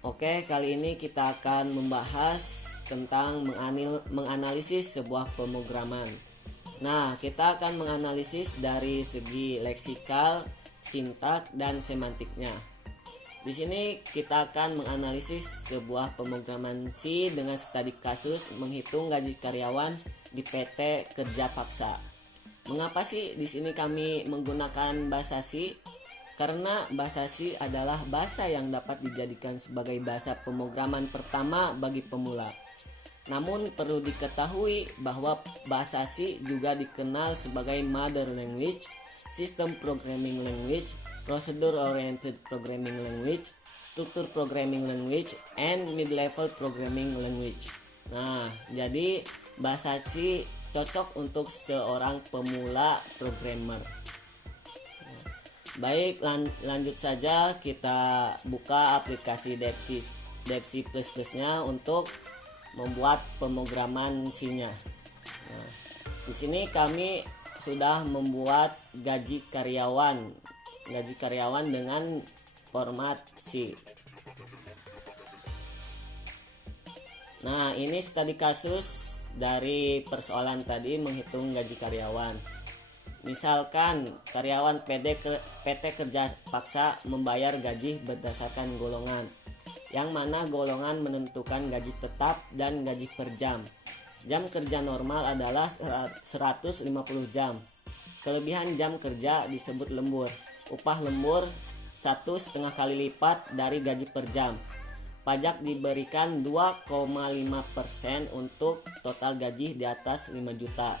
Oke, kali ini kita akan membahas tentang menganalisis sebuah pemrograman. Nah, kita akan menganalisis dari segi leksikal, sintak, dan semantiknya. Di sini kita akan menganalisis sebuah pemrograman C dengan studi kasus menghitung gaji karyawan di PT Kerja Paksa. Mengapa sih di sini kami menggunakan bahasa C? Karena bahasa C adalah bahasa yang dapat dijadikan sebagai bahasa pemrograman pertama bagi pemula. Namun perlu diketahui bahwa bahasa C juga dikenal sebagai Mother Language, System Programming Language, Procedure Oriented Programming Language, Structure Programming Language, and Mid-Level Programming Language. Nah, jadi bahasa C cocok untuk seorang pemula programmer. Baik, lanjut saja, kita buka aplikasi DevC++ nya untuk membuat pemrograman C-nya. Nah, di sini kami sudah membuat gaji karyawan dengan format C. Nah, ini studi kasus dari persoalan tadi menghitung gaji karyawan. Misalkan karyawan PT Kerja Paksa membayar gaji berdasarkan golongan, yang mana golongan menentukan gaji tetap dan gaji per jam. Jam kerja normal adalah 150 jam. Kelebihan jam kerja disebut lembur. Upah lembur 1,5 kali lipat dari gaji per jam. Pajak diberikan 2,5% untuk total gaji di atas 5 juta.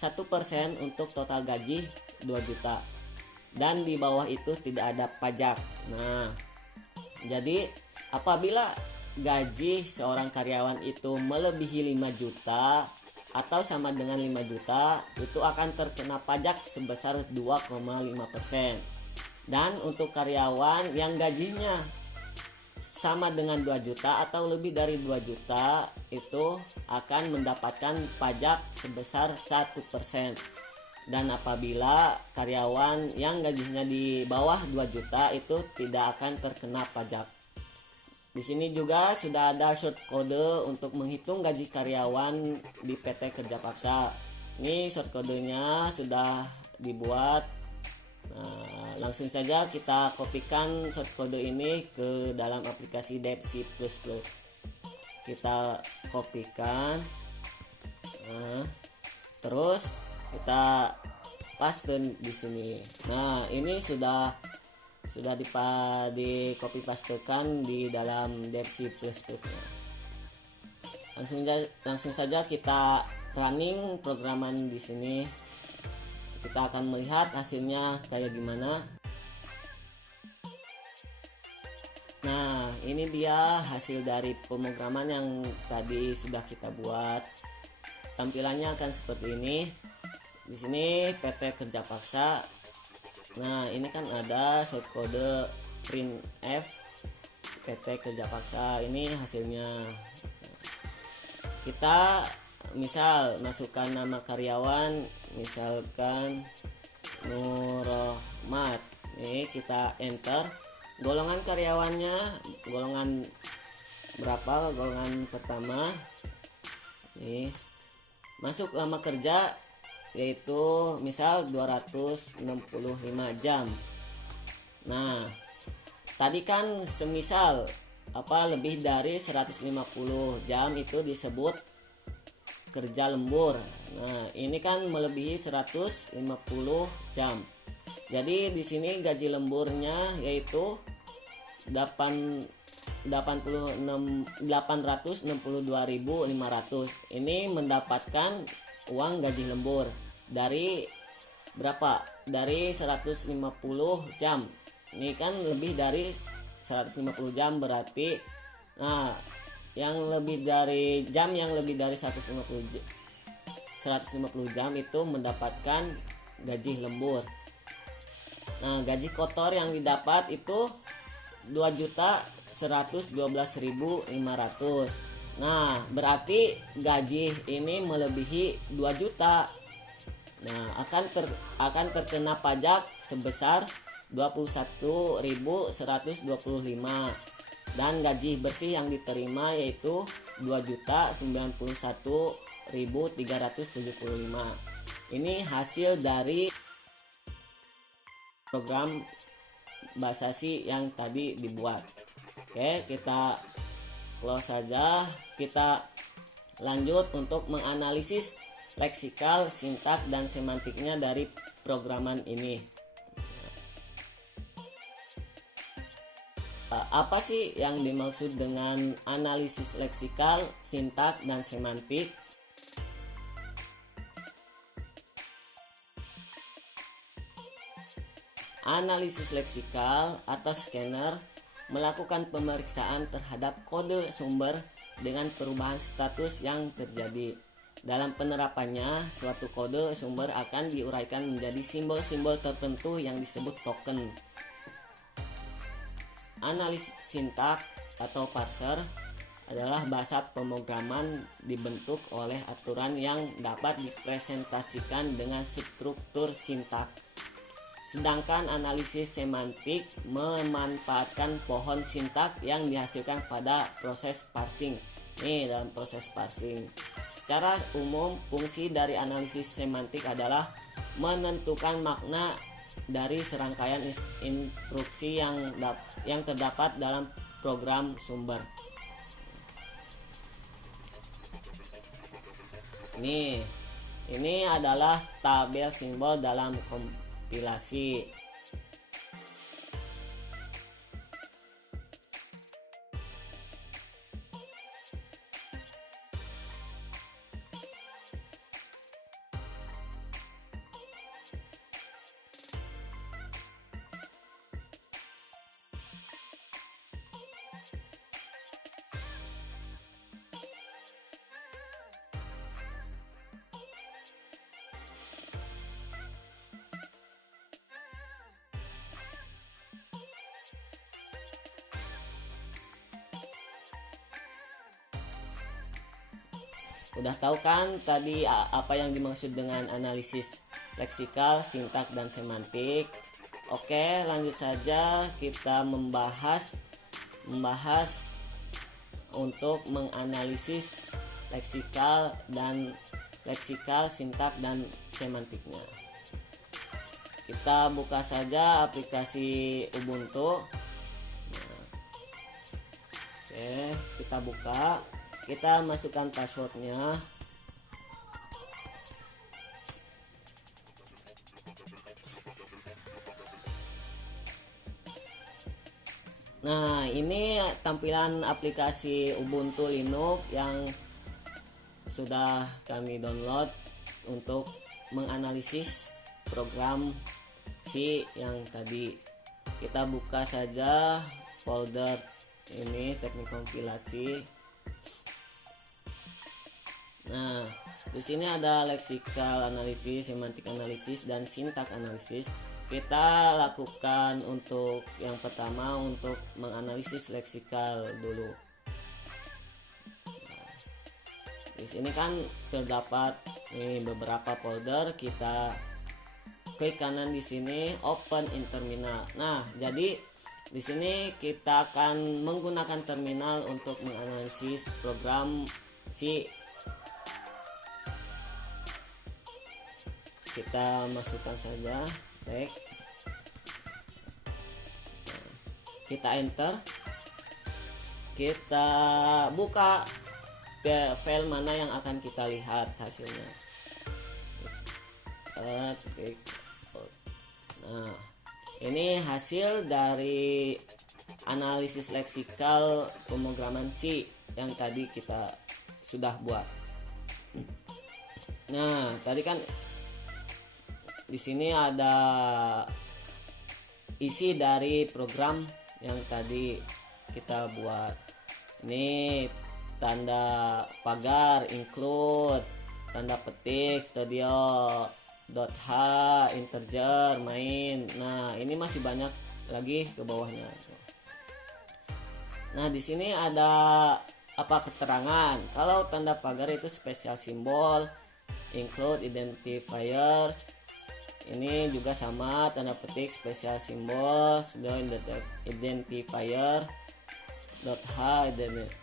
1% untuk total gaji 2 juta, dan di bawah itu tidak ada pajak. Nah, jadi apabila gaji seorang karyawan itu melebihi 5 juta atau sama dengan 5 juta, itu akan terkena pajak sebesar 2,5%. Dan untuk karyawan yang gajinya sama dengan 2 juta atau lebih dari 2 juta, itu akan mendapatkan pajak sebesar 1%. Dan apabila karyawan yang gajinya di bawah 2 juta itu tidak akan terkena pajak. Di sini juga sudah ada short code untuk menghitung gaji karyawan di PT Kerja Paksa. Ini short kodenya sudah dibuat. Nah, langsung saja kita kopikan short kode ini ke dalam aplikasi DevC++. Kita kopikan, terus kita paste di sini. Nah, ini sudah di copy pastekan di dalam DevC++. Langsung saja kita running programan di sini. Kita akan melihat hasilnya kayak gimana. Nah, ini dia hasil dari pemrograman yang tadi sudah kita buat. Tampilannya akan seperti ini. Di sini PT Kerja Paksa. Nah, ini kan ada shortcode printf PT Kerja Paksa. Ini hasilnya. Kita misal masukkan nama karyawan, misalkan Nurrohmat. Nih, kita enter. Golongan karyawannya, golongan berapa? Golongan pertama. Nih, masuk lama kerja yaitu misal 265 jam. Nah, tadi kan semisal lebih dari 150 jam itu disebut kerja lembur. Nah, ini kan melebihi 150 jam. Jadi di sini gaji lemburnya yaitu 862.500. Ini mendapatkan uang gaji lembur dari berapa? Dari 150 jam. Ini kan lebih dari 150 jam berarti, nah, yang lebih dari 150 jam itu mendapatkan gaji lembur. Nah, gaji kotor yang didapat itu 2.112.500. Nah, berarti gaji ini melebihi 2 juta. Nah, akan terkena pajak sebesar 21.125. dan gaji bersih yang diterima yaitu 2.091.375. Ini hasil dari program Basasi yang tadi dibuat. Oke, kita close saja. Kita lanjut untuk menganalisis leksikal, sintak, dan semantiknya dari programan ini. Apa sih yang dimaksud dengan analisis leksikal, sintak, dan semantik? Analisis leksikal atau scanner melakukan pemeriksaan terhadap kode sumber dengan perubahan status yang terjadi. Dalam penerapannya, suatu kode sumber akan diuraikan menjadi simbol-simbol tertentu yang disebut token. Analisis sintak atau parser adalah bahasa pemrograman dibentuk oleh aturan yang dapat dipresentasikan dengan struktur sintak. Sedangkan analisis semantik memanfaatkan pohon sintak yang dihasilkan pada proses parsing. Dalam proses parsing. Secara umum, fungsi dari analisis semantik adalah menentukan makna dari serangkaian instruksi yang terdapat dalam program sumber. Ini adalah tabel simbol dalam kompilasi. Udah tahu kan tadi apa yang dimaksud dengan analisis leksikal, sintak, dan semantik? Oke, lanjut saja kita membahas untuk menganalisis leksikal, sintak, dan semantiknya. Kita buka saja aplikasi Ubuntu. Oke, kita buka. Kita masukkan passwordnya. Nah, ini tampilan aplikasi Ubuntu Linux yang sudah kami download untuk menganalisis program C yang tadi. Kita buka saja folder ini, teknik kompilasi. Nah, di sini ada leksikal analisis, semantik analisis, dan sintak analisis. Kita lakukan untuk yang pertama untuk menganalisis leksikal dulu. Nah, di sini kan terdapat beberapa folder. Kita klik kanan di sini, open in terminal. Nah, jadi di sini kita akan menggunakan terminal untuk menganalisis program C. Kita masukkan saja text, kita enter, kita buka file mana yang akan kita lihat hasilnya. Nah, ini hasil dari analisis leksikal pemrograman C yang tadi kita sudah buat. Nah, tadi kan di sini ada isi dari program yang tadi kita buat. Ini tanda pagar include, tanda petik studio.h, integer, main. Nah, ini masih banyak lagi ke bawahnya. Nah, di sini ada apa keterangan? Kalau tanda pagar itu spesial simbol, include identifiers. Ini juga sama, tanda petik spesial simbol, sudah identifier. .h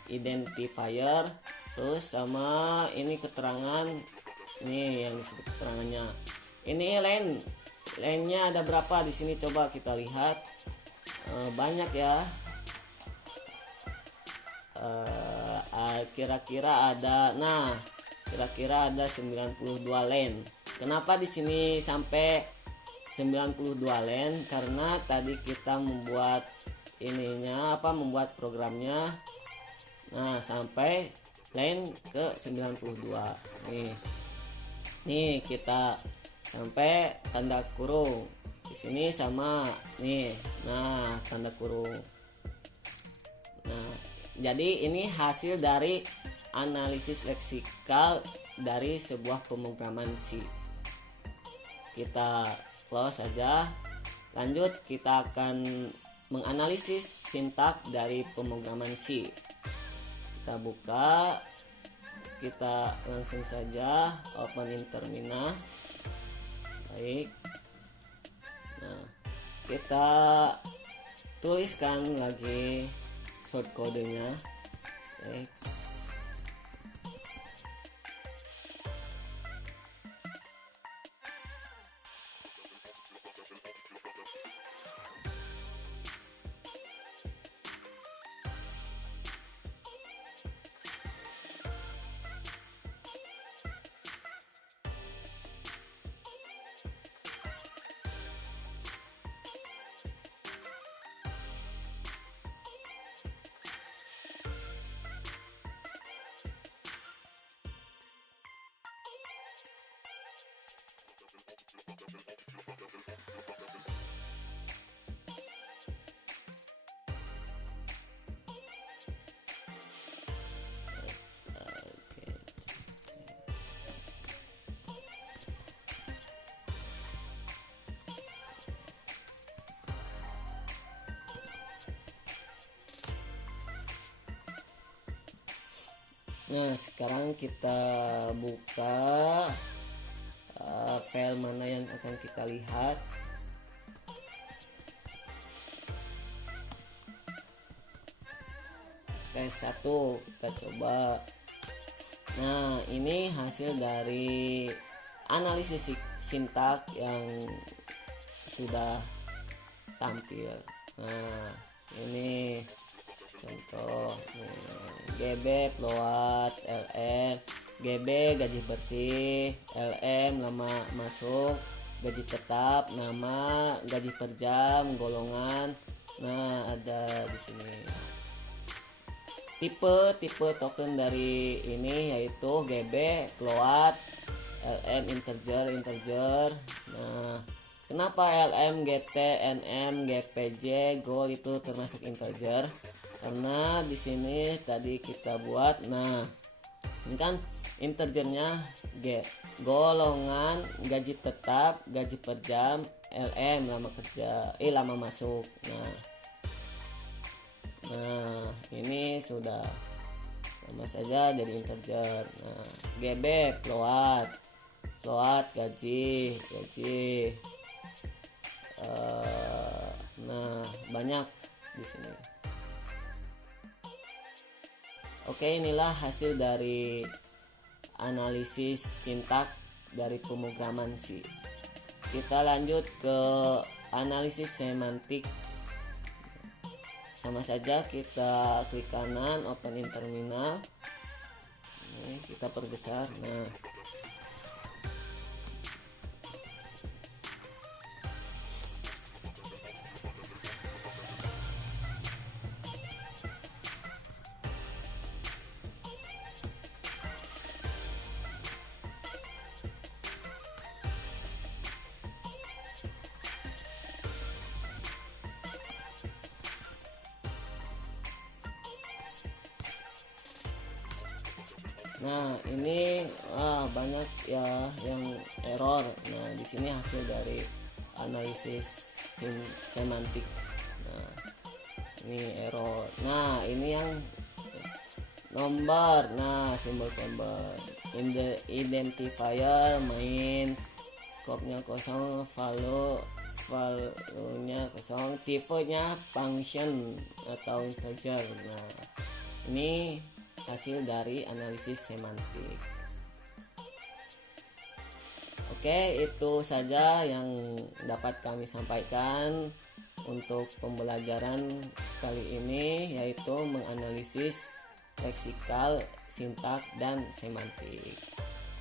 identifier, terus sama ini keterangan nih yang disebut keterangannya. Ini line-nya ada berapa di sini, coba kita lihat. Banyak ya. Kira-kira ada 92 line. Kenapa di sini sampai 92 line? Karena tadi kita membuat membuat programnya sampai line ke 92. Nih kita sampai tanda kurung di sini sama nih. Tanda kurung. Jadi ini hasil dari analisis leksikal dari sebuah pemrograman C. Kita close saja. Lanjut, kita akan menganalisis sintak dari pemrograman C. Kita buka, kita langsung saja open in terminal. Baik. Kita tuliskan lagi short kodenya. X. Nah, sekarang kita buka file mana yang akan kita lihat. Tes 1 kita coba. Nah, ini hasil dari analisis sintak yang sudah tampil. Nah, ini contoh GB float, LM GB gaji bersih, LM lama masuk, gaji tetap, nama, gaji per jam, golongan. Nah, ada di sini tipe token dari ini yaitu GB float, LM integer. Nah, kenapa LM, GT, NM, GPJ, Goal itu termasuk integer? Karena di sini tadi kita buat, ini kan integernya golongan, gaji tetap, gaji per jam, LM lama kerja, lama masuk. Nah, ini sudah sama saja jadi integer. Nah, GB float gaji. Nah, banyak di sini. Oke, inilah hasil dari analisis sintak dari pemrograman C. Kita lanjut ke analisis semantik. Sama saja, kita klik kanan, open in terminal. Ini kita perbesar. Nah, ini banyak ya yang error. Nah, di sini hasil dari analisis semantik. Nah, ini error. Nah, ini yang nomor. Nah, simbol tombol. Identifier main, skopnya kosong, valuenya kosong, tipenya function atau integer. Nah, ini hasil dari analisis semantik. Oke, itu saja yang dapat kami sampaikan untuk pembelajaran kali ini, yaitu menganalisis leksikal, sintak, dan semantik.